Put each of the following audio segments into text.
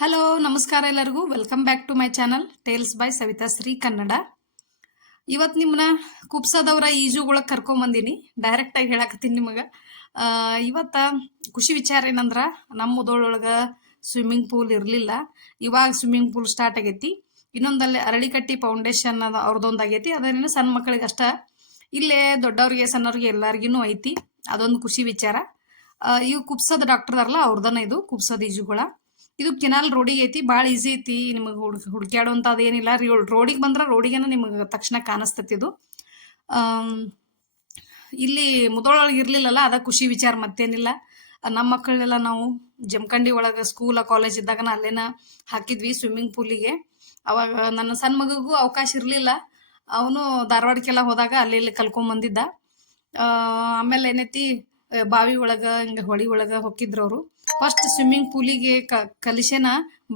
Hello ನಮಸ್ಕಾರ ಎಲ್ಲರಿಗೂ welcome back to my channel tales by Savita Shri Kannada. ಇವತ್ತು ನಿಮ್ಮನ್ನ ಕುಪ್ಸದವರ ಈಜುಗೊಳಗೆ ಕರ್ಕೊಂಬಂದಿನಿ. ಡೈರೆಕ್ಟಾಗಿ ಹೇಳಕತ್ತೀನಿ ನಿಮಗೆ. ಇವತ್ತ ಖುಷಿ ವಿಚಾರ ಏನಂದ್ರೆ ನಮ್ಮ ಮುದೋಳೊಳಗೆ ಸ್ವಿಮ್ಮಿಂಗ್ ಪೂಲ್ ಇರಲಿಲ್ಲ. ಇವಾಗ ಸ್ವಿಮ್ಮಿಂಗ್ ಪೂಲ್ ಸ್ಟಾರ್ಟ್ ಆಗೈತಿ. ಇನ್ನೊಂದಲ್ಲಿ ಅರಳಿಕಟ್ಟಿ ಫೌಂಡೇಶನ್ ಅವ್ರದ್ದೊಂದು ಆಗೈತಿ. ಅದೇನು ಸಣ್ಣ ಮಕ್ಕಳಿಗೆ ಅಷ್ಟ, ಇಲ್ಲೇ ದೊಡ್ಡವ್ರಿಗೆ ಸಣ್ಣವ್ರಿಗೆ ಎಲ್ಲರಿಗೂ ಐತಿ. ಅದೊಂದು ಖುಷಿ ವಿಚಾರ. ಇವು ಕುಪ್ಸದ ಡಾಕ್ಟರ್ ಅರಲ್ಲ ಅವ್ರದನ್ನ ಇದು ಕುಪ್ಸದ ಈಜುಗೊಳ. ಇದು ಕೆನಾಲ್ ರೋಡಿಗೆ ಐತಿ. ಭಾಳ ಈಸಿ ಐತಿ. ನಿಮಗೆ ಹುಡುಕ್ಯಾಡುವಂಥದ್ದು ಏನಿಲ್ಲ. ರೋಡಿಗೆ ಬಂದ್ರೆ ರೋಡಿಗೆನ ನಿಮಗೆ ತಕ್ಷಣ ಕಾಣಿಸ್ತೈತಿ ಇದು. ಇಲ್ಲಿ ಮುದೋಳೊಳಗೆ ಇರ್ಲಿಲ್ಲಲ್ಲ, ಅದ ಖುಷಿ ವಿಚಾರ, ಮತ್ತೇನಿಲ್ಲ. ನಮ್ಮ ಮಕ್ಕಳೆಲ್ಲ ನಾವು ಜಮಖಂಡಿ ಒಳಗೆ ಸ್ಕೂಲ ಕಾಲೇಜ್ ಇದ್ದಾಗನ ಅಲ್ಲೇನ ಹಾಕಿದ್ವಿ ಸ್ವಿಮ್ಮಿಂಗ್ ಪೂಲಿಗೆ. ಅವಾಗ ನನ್ನ ಸಣ್ಣ ಮಗುಗೂ ಅವಕಾಶ ಇರಲಿಲ್ಲ. ಅವನು ಧಾರವಾಡಕ್ಕೆಲ್ಲ ಹೋದಾಗ ಅಲ್ಲಿ ಕಲ್ಕೊಂಬಂದಿದ್ದ. ಆಮೇಲೆ ಏನೈತಿ, ಬಾವಿ ಒಳಗೆ ಹಿಂಗೆ ಹೊಳಿ ಒಳಗೆ ಹೊಕ್ಕಿದ್ರು ಅವರು. ಫಸ್ಟ್ ಸ್ವಿಮ್ಮಿಂಗ್ ಪೂಲಿಗೆ ಕಲಿಸೇನ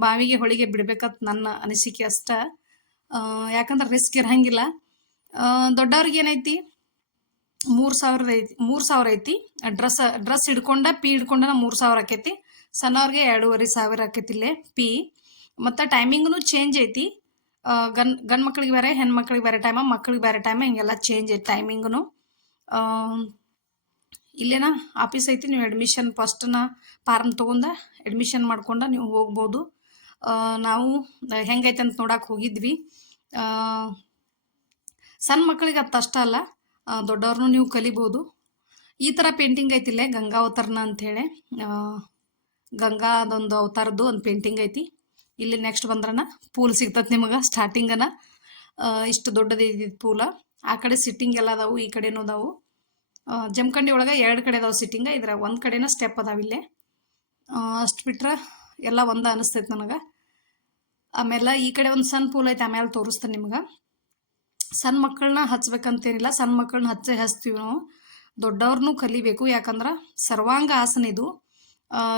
ಬಾವಿಗೆ ಹೊಳಿಗೆ ಬಿಡ್ಬೇಕಂತ ನನ್ನ ಅನಿಸಿಕೆ ಅಷ್ಟ. ಯಾಕಂದ್ರೆ ರಿಸ್ಕ್ ಇರಂಗಿಲ್ಲ. ದೊಡ್ಡವ್ರಿಗೆ ಏನೈತಿ 3,000 ಐತಿ. ಡ್ರೆಸ್ ಹಿಡ್ಕೊಂಡ ಪಿ ಹಿಡ್ಕೊಂಡ 3,000 ಆಕೈತಿ. ಸಣ್ಣವ್ರಿಗೆ 2,500 ಆಕೈತಿ ಇಲ್ಲೇ ಪಿ. ಮತ್ತು ಟೈಮಿಂಗ್ನು ಚೇಂಜ್ ಐತಿ. ಗಂಡು ಮಕ್ಳಿಗೆ ಬೇರೆ, ಹೆಣ್ಮಕ್ಳಿಗೆ ಬೇರೆ ಟೈಮ, ಮಕ್ಳಿಗೆ ಬೇರೆ ಟೈಮ, ಹಿಂಗೆಲ್ಲ ಚೇಂಜ್ ಐತಿ ಟೈಮಿಂಗ್ನು. ಇಲ್ಲೇನ ಆಫೀಸ್ ಐತಿ. ನೀವು ಅಡ್ಮಿಷನ್ ಫಸ್ಟ್ನ ಫಾರ್ಮ್ ತೊಗೊಂಡ ಅಡ್ಮಿಷನ್ ಮಾಡ್ಕೊಂಡ ನೀವು ಹೋಗ್ಬೋದು. ನಾವು ಹೆಂಗೈತೆ ಅಂತ ನೋಡಕ್ಕೆ ಹೋಗಿದ್ವಿ. ಸಣ್ಣ ಮಕ್ಕಳಿಗೆ ಅದು ಅಷ್ಟ ಅಲ್ಲ, ದೊಡ್ಡವ್ರನ್ನೂ ನೀವು ಕಲಿಬೋದು. ಈ ಥರ ಪೇಂಟಿಂಗ್ ಐತಿಲ್ಲೇ ಗಂಗಾವತರನ ಅಂಥೇಳಿ. ಗಂಗಾ ಅದೊಂದು ಅವತಾರದ್ದು ಒಂದು ಪೇಂಟಿಂಗ್ ಐತಿ. ಇಲ್ಲಿ ನೆಕ್ಸ್ಟ್ ಬಂದ್ರನ ಪೂಲ್ ಸಿಗ್ತದೆ ನಿಮಗೆ ಸ್ಟಾರ್ಟಿಂಗನ. ಇಷ್ಟು ದೊಡ್ಡದೈತಿ ಪೂಲ. ಆ ಕಡೆ ಸಿಟ್ಟಿಂಗ್ ಎಲ್ಲ ಅದಾವು, ಈ ಕಡೆನೂ ಅದಾವು. ಜಮಖಂಡಿ ಒಳಗೆ 2 ಕಡೆ ಅದಾವೆ ಸಿಟ್ಟಿಂಗ. ಇದ್ರ ಒಂದು ಕಡೆನ ಸ್ಟೆಪ್ ಅದಾವಿಲ್ಲೇ. ಅಷ್ಟು ಬಿಟ್ರೆ ಎಲ್ಲ ಒಂದ ಅನಿಸ್ತೈತೆ ನನಗೆ. ಆಮೇಲೆ ಈ ಕಡೆ ಒಂದು ಸಣ್ಣ ಪೂಲ್ ಐತೆ, ಆಮೇಲೆ ತೋರಿಸ್ತೇನೆ ನಿಮ್ಗೆ. ಸಣ್ಣ ಮಕ್ಕಳನ್ನ ಹಚ್ಬೇಕಂತೇನಿಲ್ಲ, ಸಣ್ಣ ಮಕ್ಕಳನ್ನ ಹಚ್ತೀವಿ ನಾವು. ದೊಡ್ಡವ್ರನ್ನೂ ಕಲಿಬೇಕು. ಯಾಕಂದ್ರೆ ಸರ್ವಾಂಗ ಆಸನ ಇದು.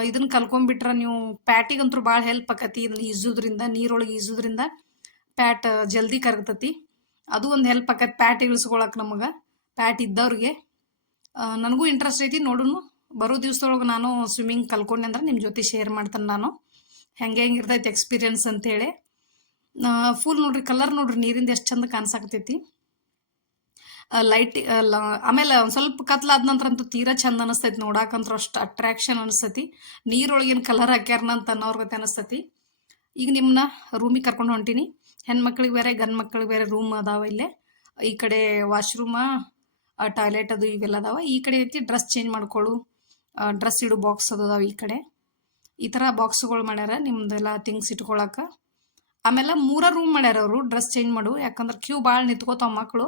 ಇದನ್ನ ಕಲ್ಕೊಂಡ್ಬಿಟ್ರೆ ನೀವು ಪ್ಯಾಟಿಗಂತೂ ಭಾಳ ಹೆಲ್ಪ್ ಆಕತಿ. ಇದನ್ನ ಈಜೋದ್ರಿಂದ, ನೀರೊಳಗೆ ಈಜೋದ್ರಿಂದ ಪ್ಯಾಟ್ ಜಲ್ದಿ ಕರಗ್ತತಿ. ಅದು ಒಂದು ಹೆಲ್ಪ್ ಆಕತಿ ಪ್ಯಾಟ್ ಇಳಿಸ್ಕೊಳಕ್ಕೆ ನಮಗೆ, ಪ್ಯಾಟ್ ಇದ್ದವ್ರಿಗೆ. ನನಗೂ ಇಂಟ್ರೆಸ್ಟ್ ಐತಿ. ನೋಡುನು ಬರೋ ದಿವ್ಸದೊಳಗೆ ನಾನು ಸ್ವಿಮ್ಮಿಂಗ್ ಕಲ್ಕೊಂಡೆ ಅಂದ್ರೆ ನಿಮ್ಮ ಜೊತೆ ಶೇರ್ ಮಾಡ್ತೇನೆ ನಾನು, ಹೆಂಗೆ ಇರ್ತೈತೆ ಎಕ್ಸ್ಪೀರಿಯನ್ಸ್ ಅಂತೇಳಿ. ಫುಲ್ ನೋಡ್ರಿ, ಕಲರ್ ನೋಡ್ರಿ ನೀರಿಂದ ಎಷ್ಟು ಚಂದ ಕಾಣಿಸಾಕತೈತಿ. ಲೈಟ್ ಆಮೇಲೆ ಒಂದು ಸ್ವಲ್ಪ ಕತ್ಲಾದ ನಂತರ ಅಂತೂ ತೀರಾ ಚಂದ ಅನಿಸ್ತೈತಿ ನೋಡಾಕಂತ್ರ. ಅಷ್ಟು ಅಟ್ರಾಕ್ಷನ್ ಅನಿಸ್ತೈತಿ. ನೀರೊಳಗೇನು ಕಲರ್ ಹಾಕ್ಯಾರನ ಅಂತ ಅನ್ನೋರ್ಗತೆ ಅನಿಸ್ತೈತಿ. ಈಗ ನಿಮ್ಮನ್ನ ರೂಮಿಗೆ ಕರ್ಕೊಂಡು ಹೊಂಟೀನಿ. ಹೆಣ್ಮಕ್ಳಿಗೆ ಬೇರೆ ಗಂಡು ಮಕ್ಳಿಗೆ ಬೇರೆ ರೂಮ್ ಅದಾವ ಇಲ್ಲೇ. ಈ ಕಡೆ ವಾಶ್ರೂಮ, ಟಾಯ್ಲೆಟ್ ಅದು ಇವೆಲ್ಲ ಅದಾವ. ಈ ಕಡೆ ಐತಿ ಡ್ರೆಸ್ ಚೇಂಜ್ ಮಾಡ್ಕೊಳ್ಳು, ಡ್ರೆಸ್ ಇಡು ಬಾಕ್ಸ್ ಅದು ಅದಾವ ಈ ಕಡೆ. ಈ ಥರ ಬಾಕ್ಸ್ಗಳು ಮಾಡ್ಯಾರ ನಿಮ್ದೆಲ್ಲ ಥಿಂಗ್ಸ್ ಇಟ್ಕೊಳಕ್ಕೆ. ಆಮೇಲೆ 3 ರೂಮ್ ಮಾಡ್ಯಾರ ಅವರು ಡ್ರೆಸ್ ಚೇಂಜ್ ಮಾಡು. ಯಾಕಂದ್ರೆ ಕ್ಯೂ ಭಾಳ ನಿಂತ್ಕೋತಾವ ಮಕ್ಕಳು.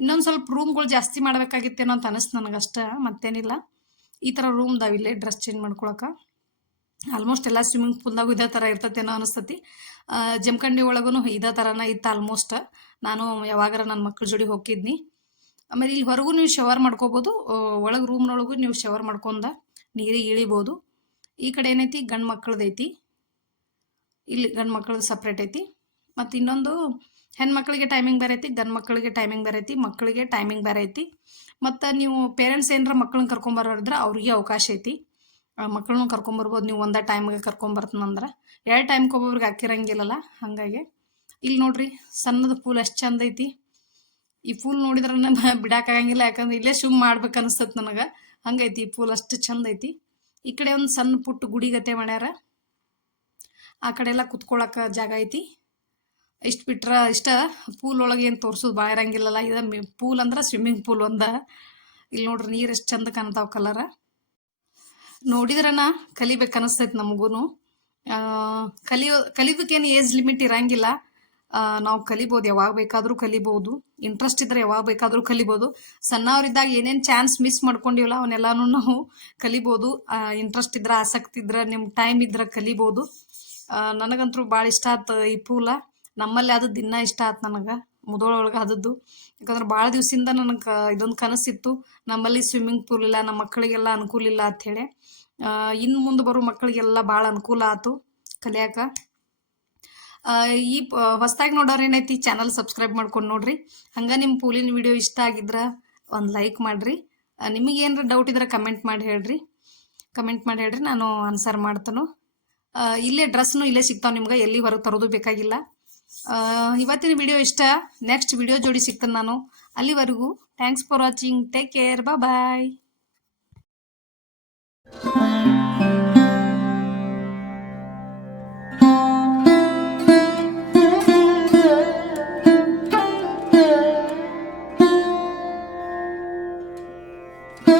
ಇನ್ನೊಂದು ಸ್ವಲ್ಪ ರೂಮ್ಗಳು ಜಾಸ್ತಿ ಮಾಡ್ಬೇಕಾಗಿತ್ತೇನೋ ಅಂತ ಅನಿಸ್ತು ನನಗಷ್ಟೇ, ಮತ್ತೇನಿಲ್ಲ. ಈ ಥರ ರೂಮ್ ಇಲ್ಲೇ ಡ್ರೆಸ್ ಚೇಂಜ್ ಮಾಡ್ಕೊಳಕ್ಕೆ. ಆಲ್ಮೋಸ್ಟ್ ಎಲ್ಲ ಸ್ವಿಮ್ಮಿಂಗ್ ಪೂಲ್ದಾಗೂ ಇದೇ ಥರ ಇರ್ತೈತೇನೋ ಅನಿಸ್ತತಿ. ಜಮಖಂಡಿ ಒಳಗೂ ಇದೇ ಥರನ ಇತ್ತು ಆಲ್ಮೋಸ್ಟ್. ನಾನು ಯಾವಾಗಾರ ನನ್ನ ಮಕ್ಳ ಜೋಡಿ ಹೋಗಿದ್ನಿ. ಆಮೇಲೆ ಇಲ್ಲಿ ಹೊರಗೂ ನೀವು ಶವರ್ ಮಾಡ್ಕೋಬೋದು. ಒಳಗೆ ರೂಮ್ನೊಳಗೂ ನೀವು ಶವರ್ ಮಾಡ್ಕೊಂಡ ನೀರಿಗೆ ಇಳಿಬೋದು. ಈ ಕಡೆ ಏನೈತಿ ಗಂಡು ಮಕ್ಕಳದೈತಿ. ಇಲ್ಲಿ ಗಂಡು ಮಕ್ಕಳದ್ದು ಸಪ್ರೇಟ್ ಐತಿ. ಮತ್ತು ಇನ್ನೊಂದು ಹೆಣ್ಮಕ್ಳಿಗೆ ಟೈಮಿಂಗ್ ಬೇರೆ ಐತಿ, ಗಂಡು ಮಕ್ಕಳಿಗೆ ಟೈಮಿಂಗ್ ಬೇರೆ ಐತಿ, ಮಕ್ಕಳಿಗೆ ಟೈಮಿಂಗ್ ಬೇರೆ ಐತಿ. ಮತ್ತು ನೀವು ಪೇರೆಂಟ್ಸ್ ಏನಾರ ಮಕ್ಕಳನ್ನ ಕರ್ಕೊಂಬರೋರಿದ್ರೆ ಅವ್ರಿಗೆ ಅವಕಾಶ ಐತಿ. ಮಕ್ಕಳನ್ನೂ ಕರ್ಕೊಂಬರ್ಬೋದು ನೀವು. ಒಂದೇ ಟೈಮಿಗೆ ಕರ್ಕೊಂಬರ್ತನಂದ್ರೆ 2 ಟೈಮ್ಗೆ ಒಬ್ಬೊಬ್ರಿಗೆ ಹಾಕಿರಂಗಿಲ್ಲಲ್ಲ, ಹಾಗಾಗಿ. ಇಲ್ಲಿ ನೋಡ್ರಿ ಸಣ್ಣದ ಪೂಲ್ ಎಷ್ಟು ಚಂದ ಐತಿ. ಈ ಪೂಲ್ ನೋಡಿದ್ರೆ ಬಿಡಾಕಾಗಂಗಿಲ್ಲ. ಯಾಕಂದ್ರೆ ಇಲ್ಲೇ ಸ್ವಿಮ್ ಮಾಡ್ಬೇಕು ಅನಿಸ್ತೈತೆ ನನಗೆ, ಹಂಗೈತಿ ಈ ಪೂಲ್ ಅಷ್ಟು ಚಂದ ಐತಿ. ಈ ಕಡೆ ಒಂದು ಸಣ್ಣ ಪುಟ್ಟ ಗುಡಿಗತೆ ಮಾಡ್ಯಾರ. ಆ ಕಡೆ ಎಲ್ಲ ಕುತ್ಕೊಳಕ್ಕೆ ಜಾಗ ಐತಿ. ಇಷ್ಟು ಬಿಟ್ರೆ ಪೂಲ್ ಒಳಗೆ ಏನು ತೋರಿಸೋದು ಭಾಳ ಇರಂಗಿಲ್ಲಲ್ಲ. ಇದು ಪೂಲ್ ಅಂದ್ರೆ ಸ್ವಿಮ್ಮಿಂಗ್ ಪೂಲ್ ಒಂದ. ಇಲ್ಲಿ ನೋಡ್ರಿ ನೀರು ಎಷ್ಟು ಚಂದ ಕಾಣ್ತಾವ ಕಲರ. ನೋಡಿದ್ರನ ಕಲಿಬೇಕು ಅನಿಸ್ತೈತೆ ನಮಗೂ. ಕಲಿಯೋದಕ್ಕೇನು ಏಜ್ ಲಿಮಿಟ್ ಇರಂಗಿಲ್ಲ. ನಾವು ಕಲಿಬೋದು, ಯಾವಾಗ ಬೇಕಾದರೂ ಕಲಿಬೋದು. ಇಂಟ್ರೆಸ್ಟ್ ಇದ್ರೆ ಯಾವಾಗ ಬೇಕಾದರೂ ಕಲಿಬೋದು. ಸಣ್ಣವರಿದ್ದಾಗ ಏನೇನು ಚಾನ್ಸ್ ಮಿಸ್ ಮಾಡ್ಕೊಂಡಿವಲ್ಲ ಅವನ್ನೆಲ್ಲನೂ ನಾವು ಕಲಿಬೋದು. ಇಂಟ್ರೆಸ್ಟ್ ಇದ್ರೆ, ಆಸಕ್ತಿ ಇದ್ರೆ, ನಿಮ್ಮ ಟೈಮ್ ಇದ್ರೆ ಕಲಿಬೋದು. ನನಗಂತೂ ಭಾಳ ಇಷ್ಟ ಆಯ್ತು ಈ ಪೂಲ. ನಮ್ಮಲ್ಲಿ ಅದು ದಿನ ಇಷ್ಟ ಆಯ್ತು ನನಗೆ, ಮುದೋಳೊಳಗೆ ಆದದ್ದು. ಯಾಕಂದ್ರೆ ಭಾಳ ದಿವಸದಿಂದ ನನಗೆ ಇದೊಂದು ಕನಸಿತ್ತು, ನಮ್ಮಲ್ಲಿ ಸ್ವಿಮ್ಮಿಂಗ್ ಪೂಲ್ ಇಲ್ಲ, ನಮ್ಮ ಮಕ್ಕಳಿಗೆಲ್ಲ ಅನುಕೂಲ ಇಲ್ಲ ಅಂಥೇಳಿ. ಇನ್ನು ಮುಂದೆ ಬರೋ ಮಕ್ಕಳಿಗೆಲ್ಲ ಭಾಳ ಅನುಕೂಲ ಆಯ್ತು ಕಲಿಯಾಕ. ಈ ಹೊಸದಾಗಿ ನೋಡೋರು ಏನೈತಿ ಚಾನಲ್ ಸಬ್ಸ್ಕ್ರೈಬ್ ಮಾಡ್ಕೊಂಡು ನೋಡ್ರಿ. ಹಂಗೆ ನಿಮ್ಮ ಪೂಲಿನ ವಿಡಿಯೋ ಇಷ್ಟ ಆಗಿದ್ರೆ ಒಂದು ಲೈಕ್ ಮಾಡಿರಿ. ನಿಮಗೆ ಏನಾರ ಡೌಟ್ ಇದ್ರೆ ಕಮೆಂಟ್ ಮಾಡಿ ಹೇಳ್ರಿ. ನಾನು ಆನ್ಸರ್ ಮಾಡ್ತಾನೋ. ಇಲ್ಲೇ ಡ್ರೆಸ್ನು ಇಲ್ಲೇ ಸಿಗ್ತಾವೆ ನಿಮ್ಗೆ, ಎಲ್ಲಿ ಹೊರಗೆ ತರೋದು ಬೇಕಾಗಿಲ್ಲ. ಇವತ್ತಿನ ವಿಡಿಯೋ ಇಷ್ಟ. ನೆಕ್ಸ್ಟ್ ವಿಡಿಯೋ ಜೋಡಿ ಸಿಗ್ತೇನೆ ನಾನು. ಅಲ್ಲಿವರೆಗೂ thanks for watching. Take care. Bye.